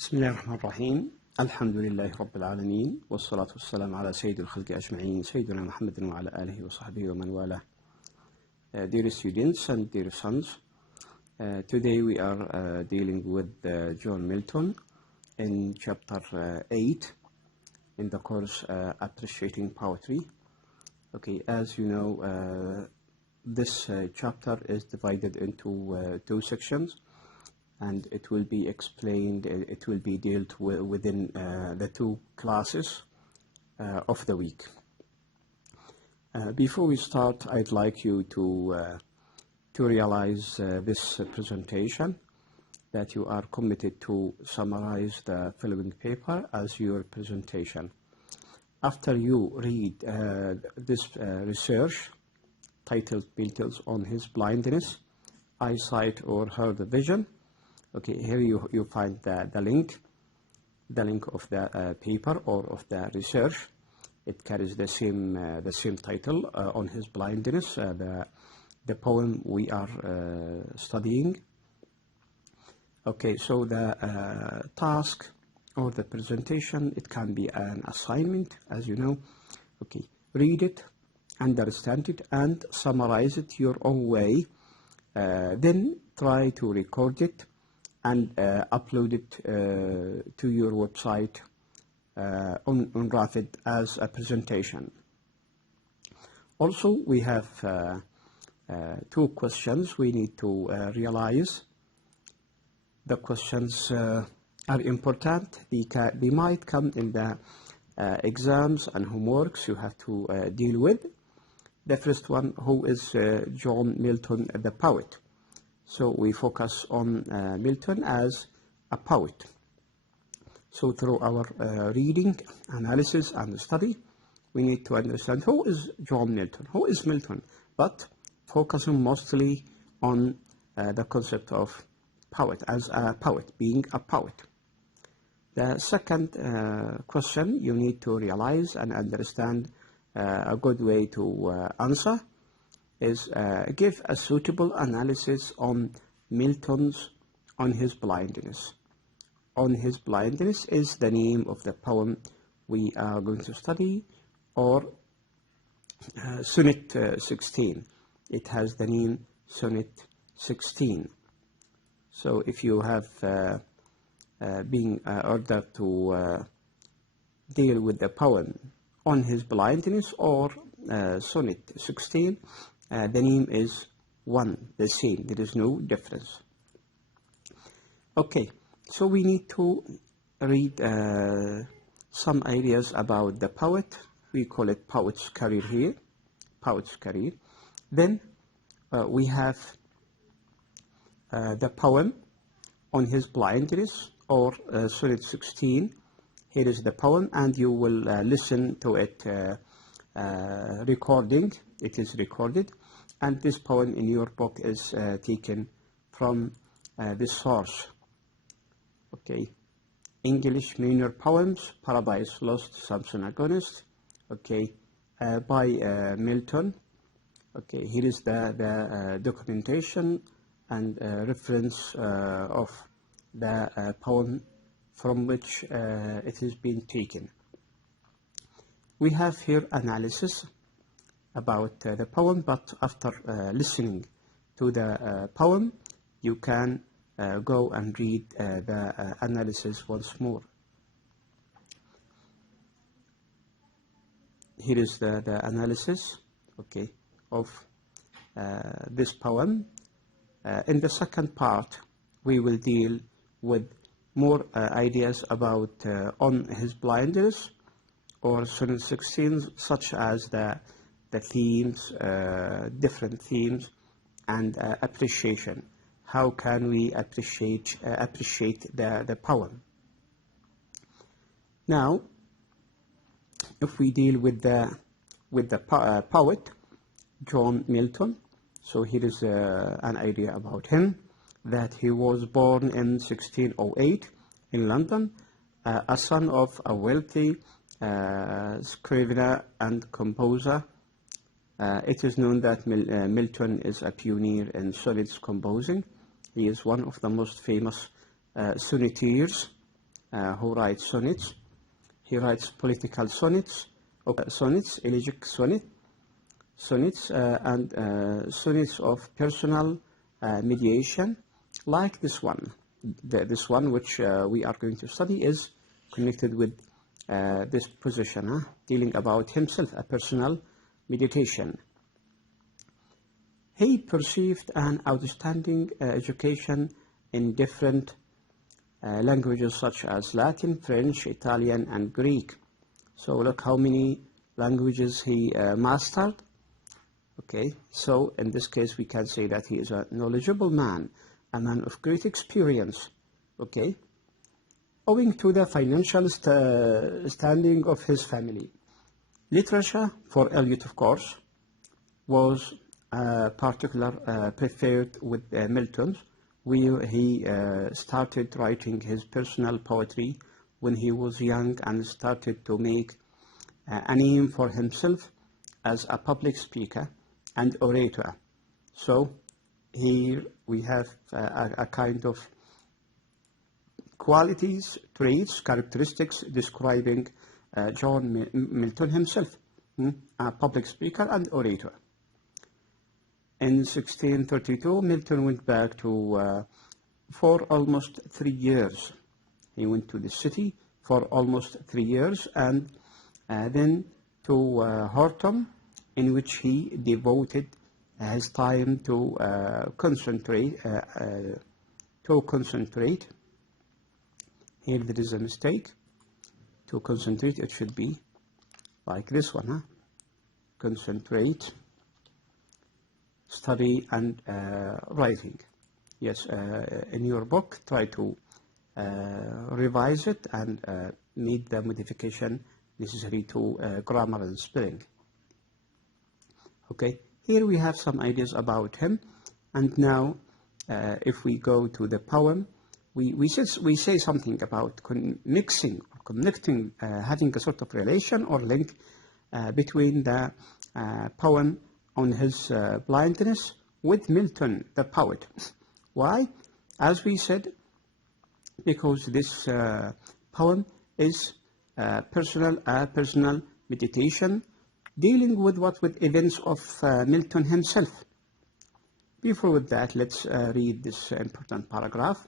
بسم الله الرحمن الرحيم. الحمد لله رب العالمين، والصلاة والسلام على سيد الخلق أجمعين سيدنا محمد وعلى آله وصحبه ومن والاه. Dear students and dear sons, today we are dealing with John Milton in chapter 8 in the course Appreciating Poetry. Okay, as you know, this chapter is divided into two sections, and it will be explained, it will be dealt with within the two classes of the week. Before we start, I'd like you to realize this presentation, that you are committed to summarize the following paper as your presentation. After you read this research titled Beatles on His Blindness, Eyesight or Heard Vision, okay, here you find the link of the paper or of the research. It carries the same title, on his blindness, the poem we are studying. Okay, so the task or the presentation, it can be an assignment, as you know. Okay, read it, understand it, and summarize it your own way. Then try to record it and upload it to your website on Rapid as a presentation. Also, we have two questions we need to realize. The questions are important. They might come in the exams and homeworks you have to deal with. The first one, who is John Milton the poet? So we focus on Milton as a poet. So through our reading, analysis, and study, we need to understand who is John Milton, who is Milton, but focusing mostly on the concept of poet, as a poet, being a poet. The second question you need to realize and understand a good way to answer is give a suitable analysis on Milton's On His Blindness. On His Blindness is the name of the poem we are going to study, or Sonnet 16. It has the name Sonnet 16. So if you have been ordered to deal with the poem On His Blindness or Sonnet 16, the name is one, the same. There is no difference. Okay, so we need to read some ideas about the poet. We call it poet's career here, poet's career. Then we have the poem On His Blindness, or Sonnet 16. Here is the poem, and you will listen to it recording. It is recorded, and this poem in your book is taken from this source. Okay, English Minor Poems, Paradise Lost, Samson Agonist. Okay, by Milton. Okay, here is the documentation and reference of the poem from which it has been taken. We have here analysis about the poem, but after listening to the poem, you can go and read the analysis once more. Here is the analysis, okay, of this poem. In the second part, we will deal with more ideas about On His Blindness or Sonnet 16, such as the themes, different themes, and appreciation. How can we appreciate the poem? Now, if we deal with the poet John Milton, so here is an idea about him, that he was born in 1608 in London, a son of a wealthy scrivener and composer. It is known that Milton is a pioneer in sonnets composing. He is one of the most famous sonneteers who writes sonnets. He writes political sonnets, elegiac sonnets, and sonnets of personal mediation, like this one. This one which we are going to study is connected with this position, dealing about himself, a personal meditation. He perceived an outstanding education in different languages such as Latin, French, Italian, and Greek. So look how many languages he mastered. Okay, so in this case we can say that he is a knowledgeable man, a man of great experience. Okay, owing to the financial standing of his family. Literature for Eliot, of course, was particularly preferred with Milton, where he started writing his personal poetry when he was young and started to make a name for himself as a public speaker and orator. So here we have a kind of qualities, traits, characteristics describing John Milton himself, a public speaker and orator. In 1632, Milton went back to, for almost 3 years. He went to the city for almost 3 years, and then to Horton, in which he devoted his time to concentrate. Here there is a mistake. To concentrate, it should be like this one, concentrate, study, and writing. Yes, in your book, try to revise it and make the modification necessary to grammar and spelling. Okay, here we have some ideas about him, and now if we go to the poem, we say something about mixing or connecting, having a sort of relation or link between the poem on his blindness with Milton, the poet. Why? As we said, because this poem is personal meditation dealing with with events of Milton himself. Before with that, let's read this important paragraph,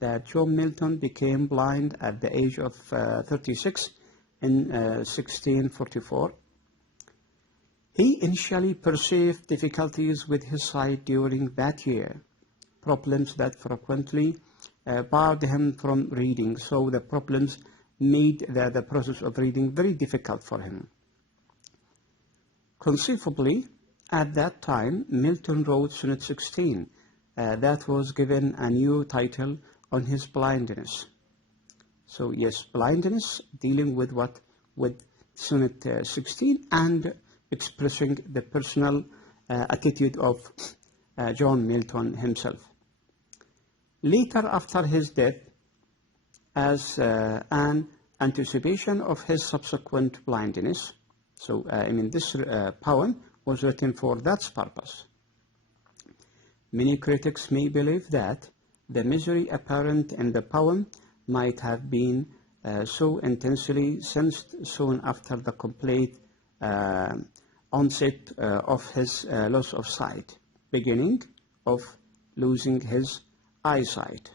that John Milton became blind at the age of 36 in 1644. He initially perceived difficulties with his sight during that year, problems that frequently barred him from reading. So the problems made the process of reading very difficult for him. Conceivably, at that time, Milton wrote Sonnet 16, that was given a new title on his blindness. So yes, blindness, dealing with what? With Sonnet 16 and expressing the personal attitude of John Milton himself. Later, after his death, as an anticipation of his subsequent blindness, so this poem was written for that purpose. Many critics may believe that the misery apparent in the poem might have been so intensely sensed soon after the complete onset of his loss of sight, beginning of losing his eyesight.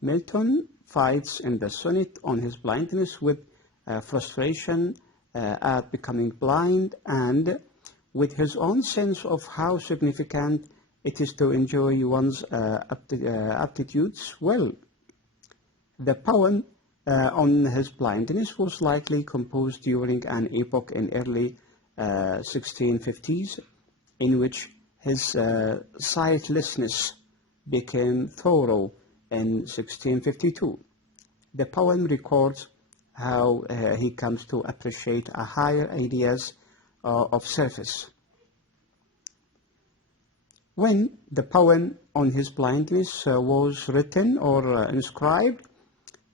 Milton fights in the sonnet on his blindness with frustration at becoming blind and with his own sense of how significant it is to enjoy one's aptitudes well. The poem on his blindness was likely composed during an epoch in early 1650s in which his sightlessness became thorough in 1652. The poem records how he comes to appreciate a higher ideas of surface. When the poem on his blindness was written or inscribed,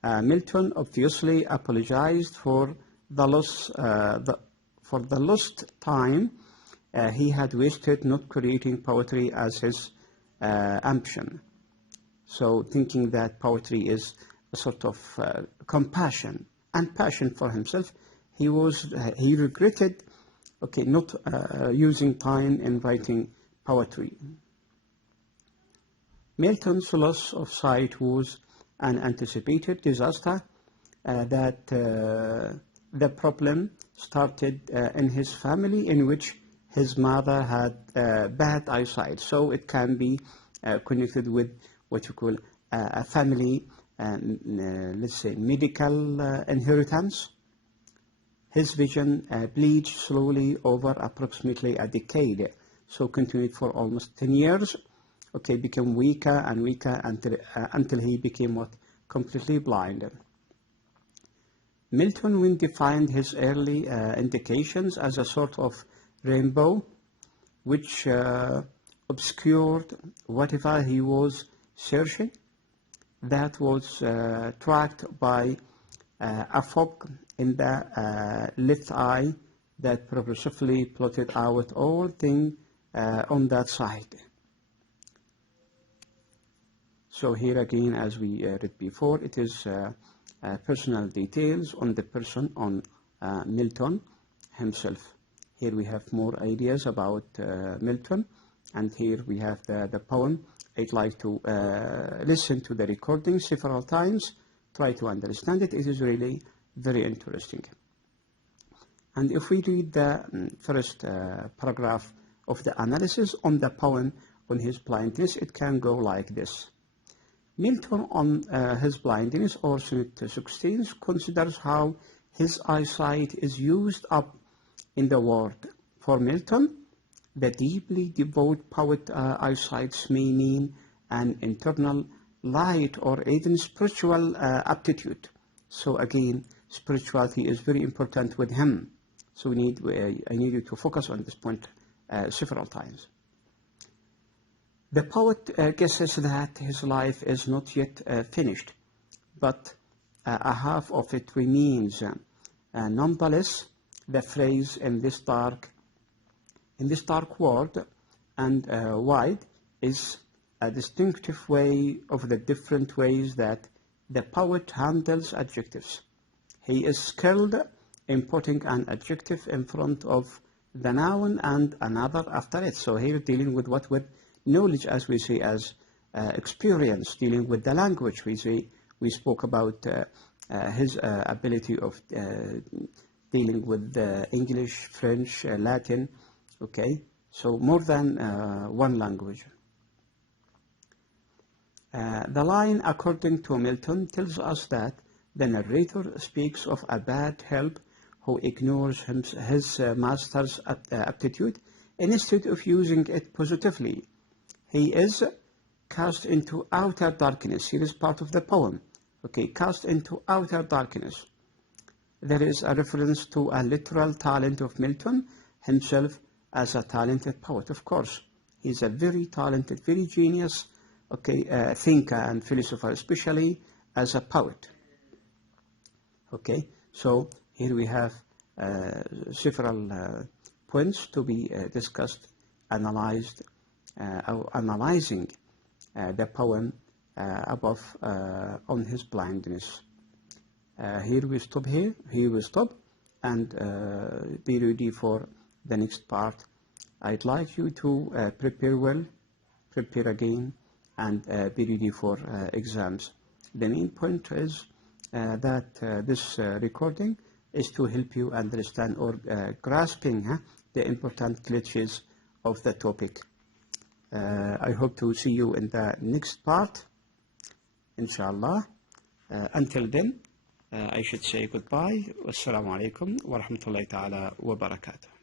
Milton obviously apologized for the lost time he had wasted not creating poetry as his ambition. So thinking that poetry is a sort of compassion and passion for himself. He regretted, not using time in writing poetry. Milton's loss of sight was an anticipated disaster. That the problem started in his family, in which his mother had bad eyesight. So it can be connected with what you call a family, let's say, medical inheritance. His vision bleached slowly over approximately a decade, so continued for almost 10 years. Became weaker and weaker until he became completely blind. Milton defined his early indications as a sort of rainbow, which obscured whatever he was searching. That was tracked by a fog in the left eye that progressively blotted out all things on that side. So here again, as we read before, it is personal details on the person, on Milton himself. Here we have more ideas about Milton, and here we have the poem. I'd like to listen to the recording several times, try to understand it. It is really very interesting. And if we read the first paragraph of the analysis on the poem on his blindness, it can go like this. Milton on his blindness, or Sonnet 16, considers how his eyesight is used up in the world. For Milton, the deeply devout poet eyesight may mean an internal light or even spiritual aptitude. So again, spirituality is very important with him. So I need you to focus on this point several times. The poet guesses that his life is not yet finished, but a half of it remains. Nonetheless, the phrase in this dark world and wide is a distinctive way of the different ways that the poet handles adjectives. He is skilled in putting an adjective in front of the noun and another after it. So here dealing with what? With knowledge, as we say, as experience, dealing with the language. We spoke about his ability of dealing with English, French, Latin, so more than one language. The line, according to Milton, tells us that the narrator speaks of a bad help who ignores his master's aptitude instead of using it positively. He is cast into outer darkness. Here is part of the poem. Cast into outer darkness. There is a reference to a literal talent of Milton himself as a talented poet. Of course, he's a very talented, very genius, thinker and philosopher, especially as a poet. So here we have several points to be discussed, analyzed, analyzing the poem above on his blindness. Here we stop, and be ready for the next part. I'd like you to prepare well, prepare again, and be ready for exams. The main point is that this recording is to help you understand or grasping the important glitches of the topic. I hope to see you in the next part, inshallah. Until then, I should say goodbye. Wassalamu alaikum wa rahmatullahi ta'ala wa barakatuh.